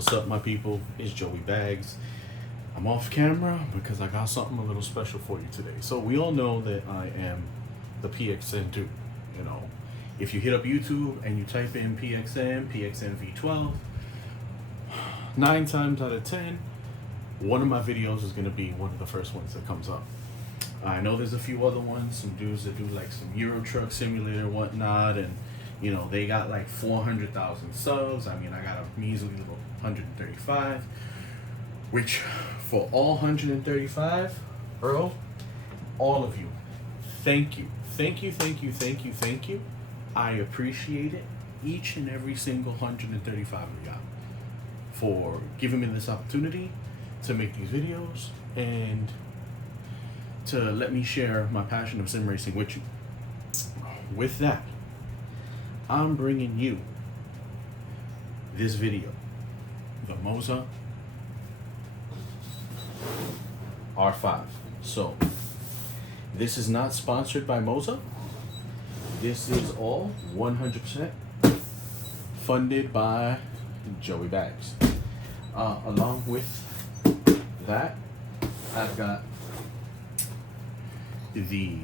What's up, my people? It's Joey Bags. I'm off camera because I got something a little special for you today. So we all know that I am the PXN2. You know, if you hit up YouTube and you type in PXN V12, 9 times out of 10, one of my videos is going to be one of the first ones that comes up. I know there's a few other ones, some dudes that do like some Euro Truck Simulator and whatnot, and you know, they got like 400,000 subs. I mean, I got a measly little 135, which for all 135, bro, all of you, thank you. Thank you, thank you, thank you, thank you. I appreciate it, each and every single 135 of y'all, for giving me this opportunity to make these videos and to let me share my passion of sim racing with you. With that, I'm bringing you this video, the Moza R5. So, this is not sponsored by Moza. This is all 100% funded by Joey Bags. Along with that, I've got the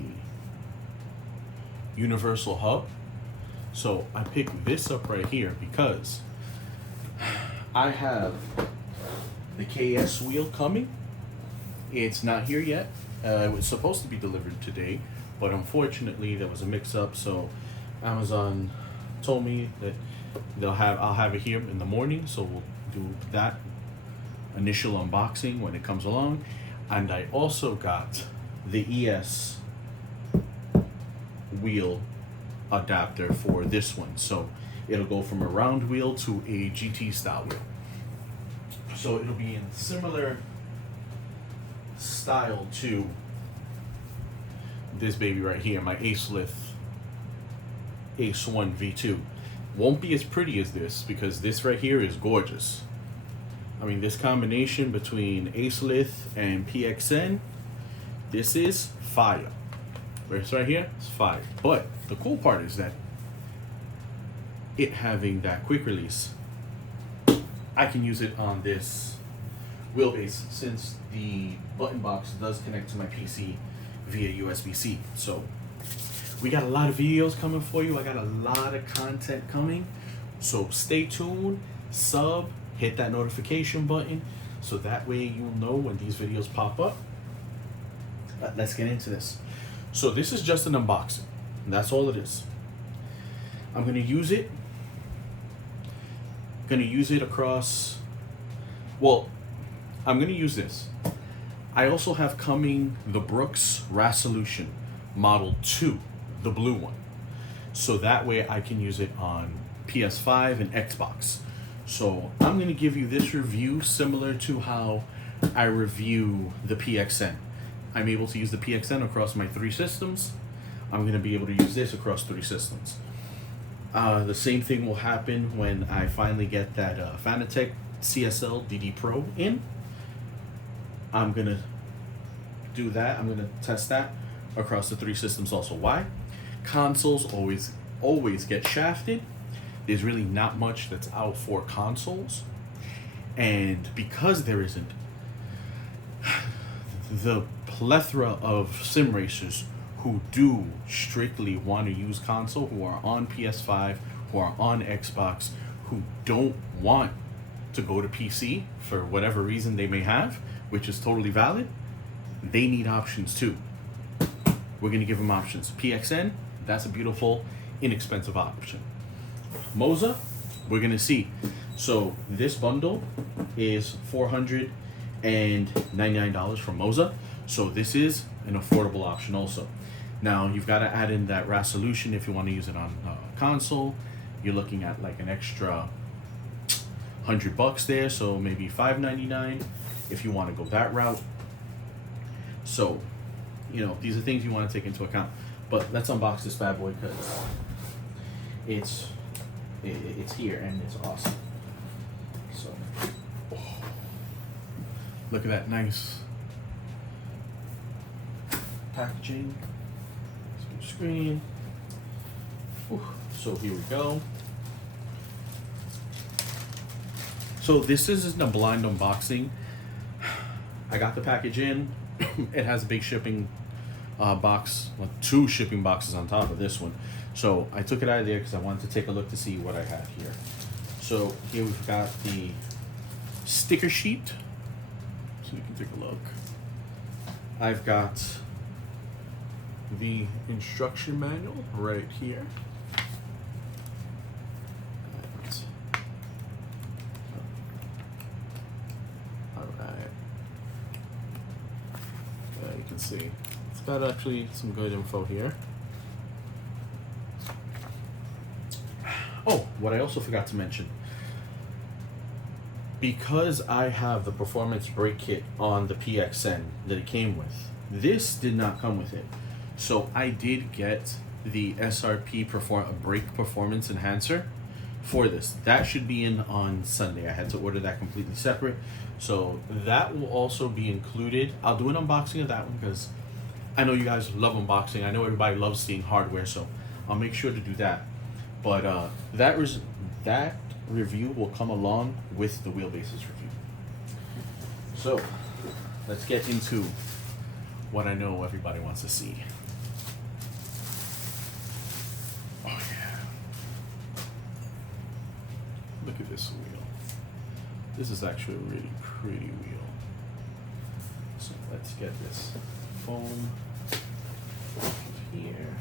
universal hub. So I picked this up right here because I have the KS wheel coming. It's not here yet. It was supposed to be delivered today, but unfortunately there was a mix-up. So Amazon told me that I'll have it here in the morning. So we'll do that initial unboxing when it comes along. And I also got the ES wheel adapter for this one, so it'll go from a round wheel to a GT style wheel. So it'll be in similar style to this baby right here, my Acelith Ace 1 V2. Won't be as pretty as this because this right here is gorgeous. I mean, this combination between Acelith and PXN, this is fire. This right here, it's fire. But the cool part is that it having that quick release, I can use it on this Wheelbase since the button box does connect to my PC via USB-C. So we got a lot of videos coming for you. I got a lot of content coming. So stay tuned, sub, hit that notification button so that way you'll know when these videos pop up. Let's get into this. So this is just an unboxing. That's all it is. I'm going to use it. Across. Well, I'm going to use this. I also have coming the Brooks Resolution Model 2, the blue one. So that way I can use it on PS5 and Xbox. So I'm going to give you this review similar to how I review the PXN. I'm able to use the PXN across my 3 systems. I'm going to be able to use this across 3 systems. The same thing will happen when I finally get that Fanatec CSL DD Pro in. I'm going to do that. I'm going to test that across the 3 systems also. Why? Consoles always get shafted. There's really not much that's out for consoles. And because there isn't, the plethora of sim racers who do strictly want to use console, who are on PS5, who are on Xbox, who don't want to go to PC for whatever reason they may have, which is totally valid, they need options too. We're going to give them options. PXN, that's a beautiful, inexpensive option. Moza, we're going to see. So this bundle is $499 from Moza. So this is an affordable option also. Now you've got to add in that resolution if you want to use it on console. You're looking at like an extra $100 there, so maybe $599 if you want to go that route. So, you know, these are things you want to take into account. But let's unbox this bad boy because it's here and it's awesome. So, look at that nice packaging. Split screen. So here we go. So this isn't a blind unboxing. I got the package in. It has a big shipping box, well, 2 shipping boxes on top of this one. So I took it out of there because I wanted to take a look to see what I had here. So here we've got the sticker sheet, so you can take a look. I've got the instruction manual right here. Alright. You can see it's got actually some good info here. Oh, what I also forgot to mention, because I have the performance brake kit on the PXN that it came with, this did not come with it. So I did get the SRP brake performance enhancer for this. That should be in on Sunday. I had to order that completely separate. So that will also be included. I'll do an unboxing of that one because I know you guys love unboxing. I know everybody loves seeing hardware, so I'll make sure to do that. But that review will come along with the Wheelbase's review. So let's get into what I know everybody wants to see. Oh yeah. Look at this wheel. This is actually a really pretty wheel. So let's get this foam here.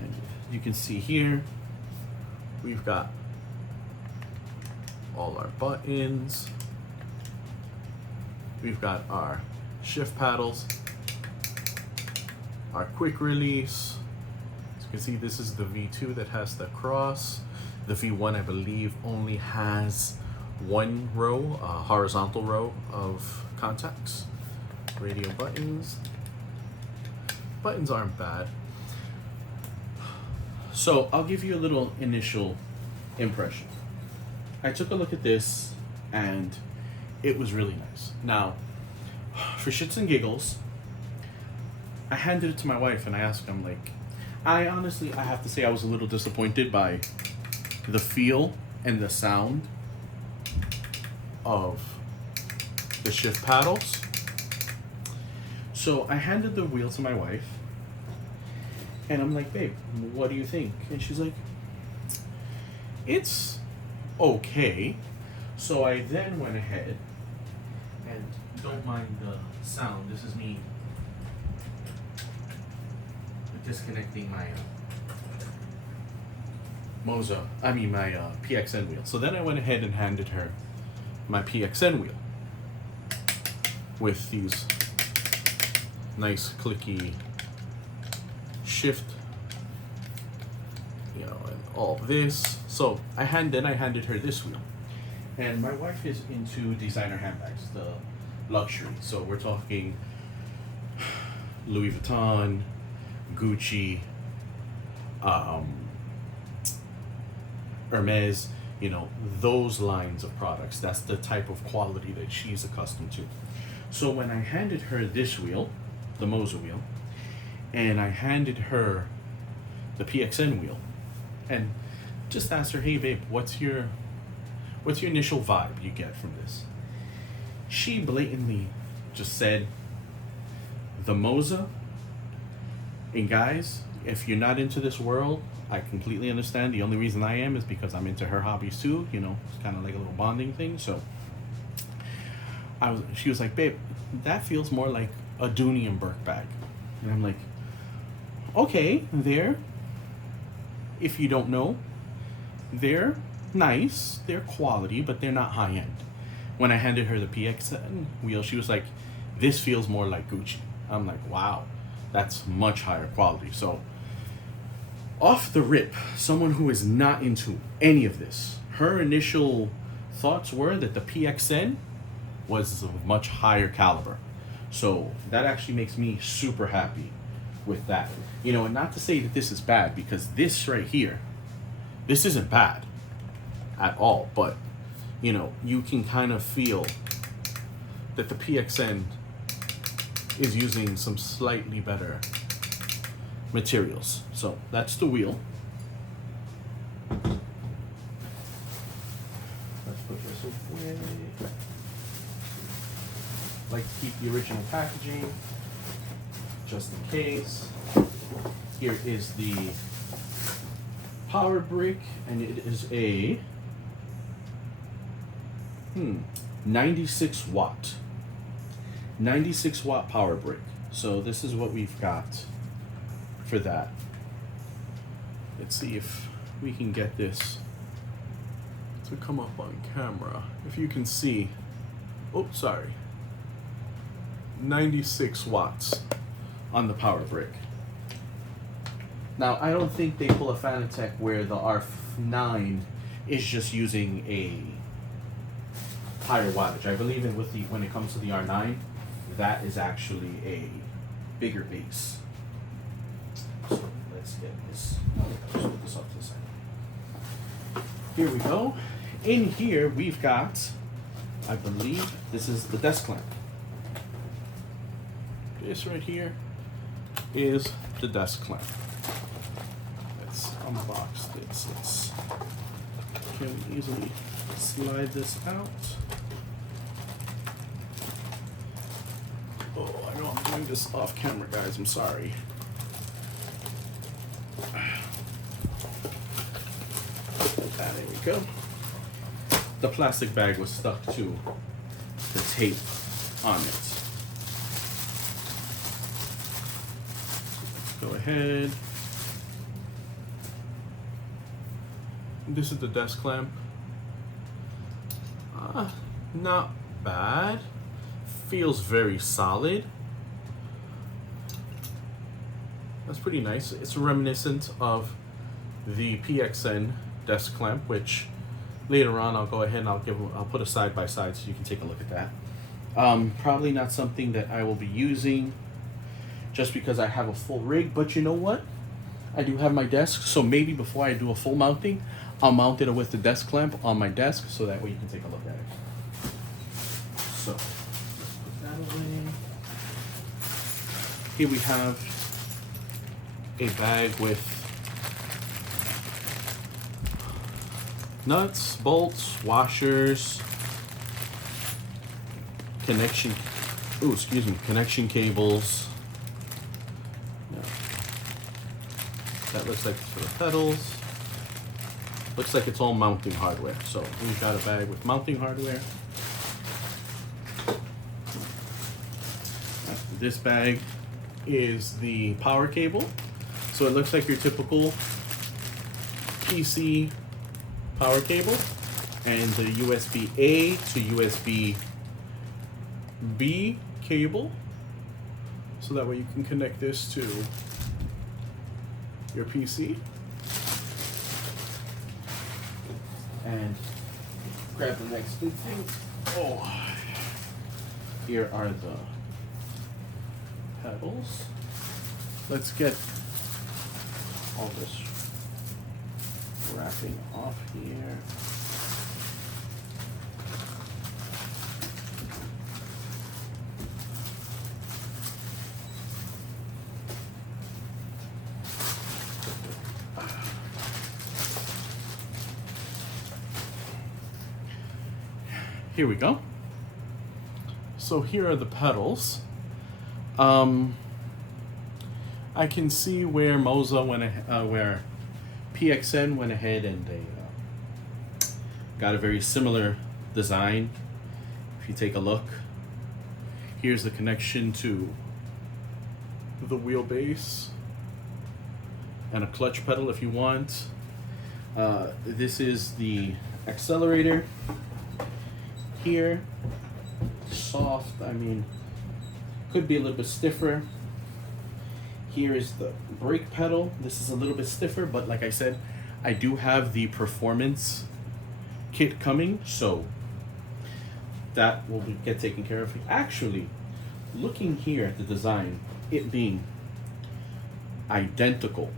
And you can see here, we've got all our buttons. We've got our shift paddles, our quick release. As you can see, this is the V2 that has the cross. The V1, I believe, only has 1 row, a horizontal row of contacts. Radio buttons. Buttons aren't bad. So I'll give you a little initial impression. I took a look at this and it was really nice. Now, for shits and giggles, I handed it to my wife and I asked her, I'm like, I have to say I was a little disappointed by the feel and the sound of the shift paddles. So I handed the wheel to my wife and I'm like, babe, what do you think? And she's like, it's okay. So I then went ahead and, don't mind the sound, this is me disconnecting my Moza, my PXN wheel. So then I went ahead and handed her my PXN wheel with these nice clicky shift, and all this. So I handed her this wheel. And my wife is into designer handbags, the luxury. So we're talking Louis Vuitton, Gucci, Hermes, those lines of products. That's the type of quality that she's accustomed to. So when I handed her this wheel, the Moza wheel, and I handed her the PXN wheel, and just asked her, hey babe, what's your initial vibe you get from this? She blatantly just said, the Moza, and guys, if you're not into this world, I completely understand. The only reason I am is because I'm into her hobbies too, it's kind of like a little bonding thing. So she was like, babe, that feels more like a Dooney and Burke bag. And I'm like, okay, if you don't know, they're nice, they're quality, but they're not high end. When I handed her the PXN wheel, she was like, this feels more like Gucci. I'm like, wow, that's much higher quality. So off the rip, someone who is not into any of this, her initial thoughts were that the PXN was of much higher caliber. So that actually makes me super happy with that. And not to say that this is bad, because this right here, this isn't bad at all, but you can kind of feel that the PXN is using some slightly better materials. So that's the wheel. Okay. Like to keep the original packaging, just in case. Here is the power brick, and it is a 96 watt 96 watt power brick. So this is what we've got for that. Let's see if we can get this to come up on camera. If you can see, oh sorry, 96 watts on the power brick. Now I don't think they pull a Fanatec where the R9 is just using a higher wattage. I believe when it comes to the R9, that is actually a bigger base. So let's get this. Let's put this up to the side. Here we go. In here we've got, I believe this is the desk lamp. This right here is the desk lamp. Let's unbox this. Can we easily slide this out? Oh, I know I'm doing this off camera, guys. I'm sorry. There we go. The plastic bag was stuck to the tape on it. Let's go ahead. This is the desk lamp. Not bad. Feels very solid. That's pretty nice. It's reminiscent of the PXN desk lamp, which later on I'll go ahead and I'll put a side by side so you can take a look at that. Probably not something that I will be using just because I have a full rig, but you know what? I do have my desk, so maybe before I do a full mounting, I'll mount it with the desk clamp on my desk so that way you can take a look at it. So let's put that away. Here we have a bag with nuts, bolts, washers, connection cables. That looks like it's for the pedals. Looks like it's all mounting hardware. So we've got a bag with mounting hardware. This bag is the power cable. So it looks like your typical PC power cable, and the USB A to USB B cable. So that way you can connect this to your PC. And grab the next big thing. Oh, here are the pedals. Let's get all this wrapping off here. Here we go. So here are the pedals. I can see where Moza where PXN went ahead and they got a very similar design. If you take a look, here's the connection to the wheelbase and a clutch pedal if you want. This is the accelerator. Here, soft, I mean, could be a little bit stiffer. Here is the brake pedal. This is a little bit stiffer, but like I said, I do have the performance kit coming, so that will get taken care of. Actually, looking here at the design, it being identical,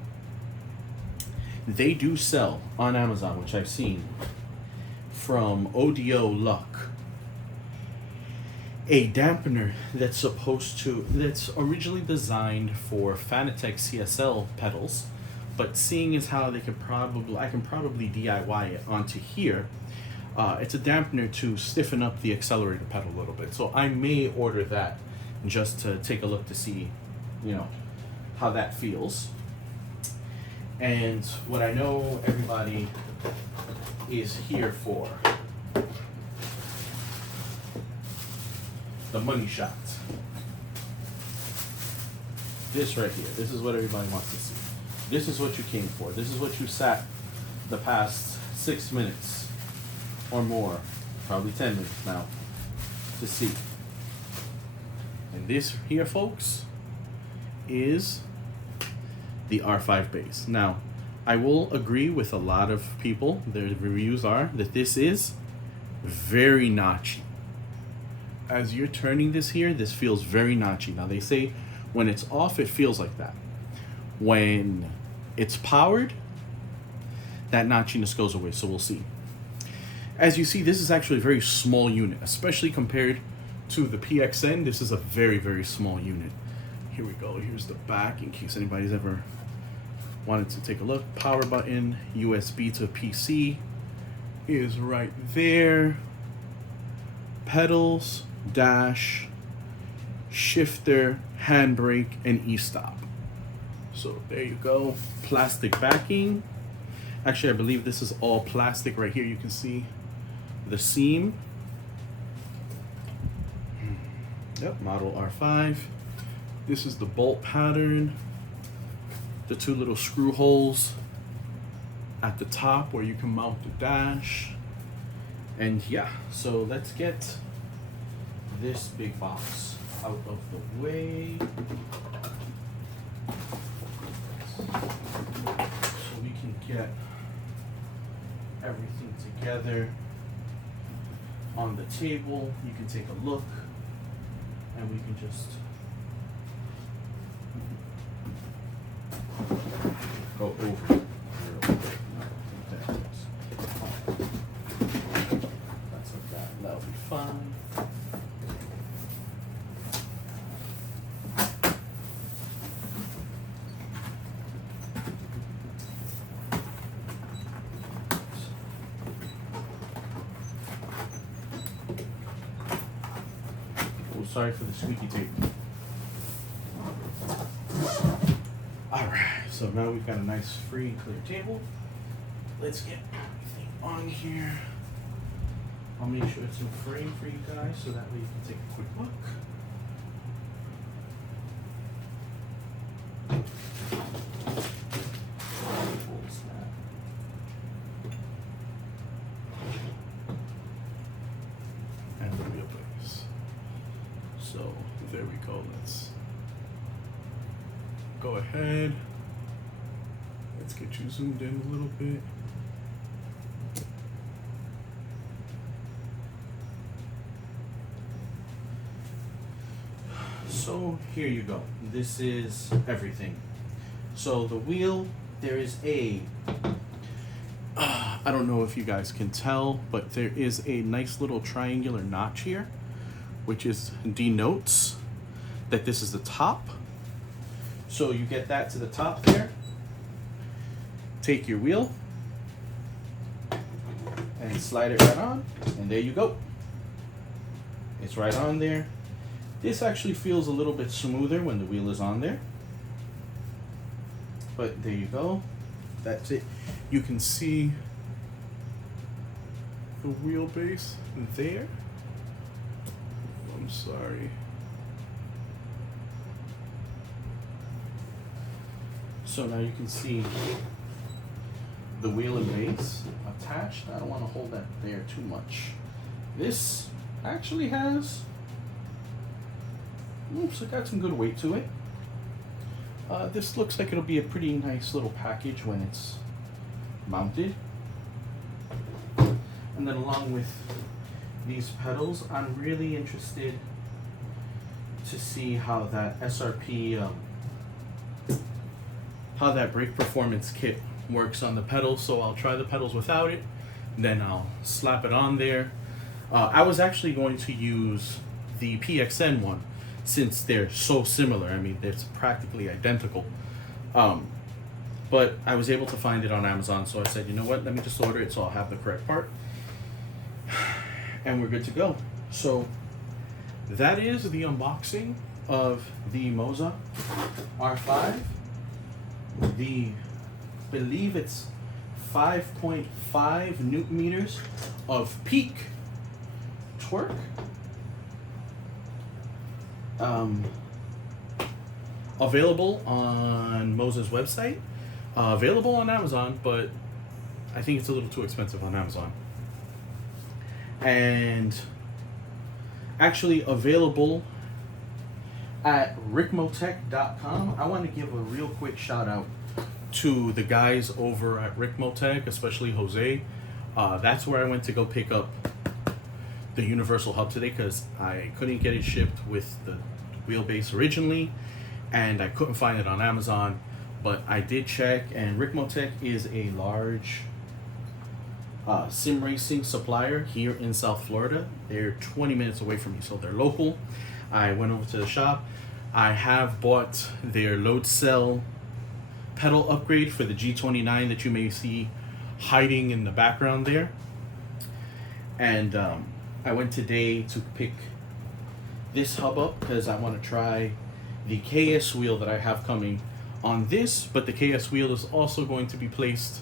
they do sell on Amazon, which I've seen, from ODO Luck, a dampener that's originally designed for Fanatec CSL pedals, but seeing as how I can probably DIY it onto here, It's a dampener to stiffen up the accelerator pedal a little bit. So I may order that just to take a look to see, you know, how that feels. And what I know everybody is here for, the money shot. This right here, this is what everybody wants to see. This is what you came for. This is what you sat the past 6 minutes or more, probably 10 minutes now, to see. And this here, folks, is the R5 bass. Now, I will agree with a lot of people, their reviews are, that this is very notchy. As you're turning this here, this feels very notchy. Now, they say when it's off, it feels like that. When it's powered, that notchiness goes away, so we'll see. As you see, this is actually a very small unit, especially compared to the PXN. This is a very, very small unit. Here we go. Here's the back in case anybody's ever wanted to take a look. Power button, USB to PC is right there. Pedals, dash, shifter, handbrake, and e-stop. So there you go. Plastic backing. Actually, I believe this is all plastic right here. You can see the seam. Yep, model R5. This is the bolt pattern. The two little screw holes at the top where you can mount the dash. And yeah, so let's get this big box out of the way. So we can get everything together on the table. You can take a look and we can just go over it real quick. That's like that. That'll be fine. Oh, sorry for the squeaky tape. Alright, so now we've got a nice free and clear table. Let's get everything on here. I'll make sure it's in frame for you guys so that way you can take a quick look. And the wheelbase. So there we go. Let's go ahead. Let's get you zoomed in a little bit. So here you go. This is everything. So the wheel, there is a, I don't know if you guys can tell, but there is a nice little triangular notch here, which denotes that this is the top. So you get that to the top there. Take your wheel and slide it right on, and there you go. It's right on there. This actually feels a little bit smoother when the wheel is on there. But there you go. That's it. You can see the wheelbase there. I'm sorry. So now you can see the wheel and base attached. I don't want to hold that there too much. This actually has, oops, it got some good weight to it. This looks like it'll be a pretty nice little package when it's mounted. And then along with these pedals, I'm really interested to see how that SRP, how that brake performance kit works on the pedals. So I'll try the pedals without it, then I'll slap it on there. I was actually going to use the PXN one since they're so similar. I mean, it's practically identical. But I was able to find it on Amazon, so I said, you know what, let me just order it so I'll have the correct part. and we're good to go. So that is the unboxing of the Moza R5. Believe it's 5.5 Newton meters of peak torque. Available on Moza's website. Available on Amazon, but I think it's a little too expensive on Amazon. And actually available at rickmotech.com. I want to give a real quick shout out to the guys over at Rickmotech, especially Jose. That's where I went to go pick up the universal hub today because I couldn't get it shipped with the Wheelbase originally, and I couldn't find it on Amazon. But I did check, and Rickmotech is a large sim racing supplier here in South Florida. They're 20 minutes away from me, so they're local. I went over to the shop. I have bought their load cell pedal upgrade for the G29 that you may see hiding in the background there. And I went today to pick this hub up because I want to try the KS wheel that I have coming on this, but the KS wheel is also going to be placed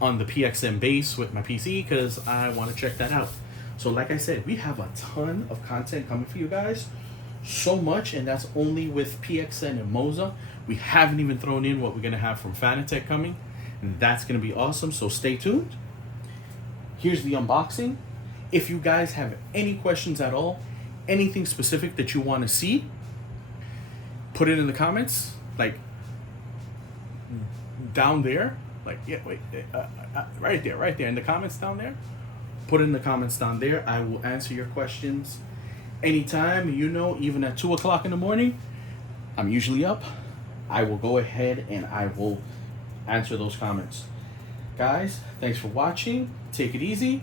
on the PXM base with my PC because I want to check that out. So like I said, we have a ton of content coming for you guys. So much, and that's only with PXN and Moza. We haven't even thrown in what we're going to have from Fanatec coming, and that's going to be awesome, so stay tuned. Here's the unboxing. If you guys have any questions at all, anything specific that you want to see, put it in the comments, like down there, like, yeah, wait, right there in the comments down there. Put it in the comments down there. I will answer your questions anytime, even at 2 o'clock in the morning. I'm usually up. I will go ahead and I will answer those comments. Guys, thanks for watching. Take it easy.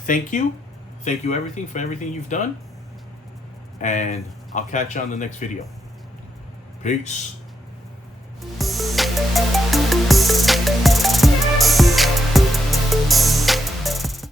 Thank you everything for everything you've done, and I'll catch you on the next video. Peace.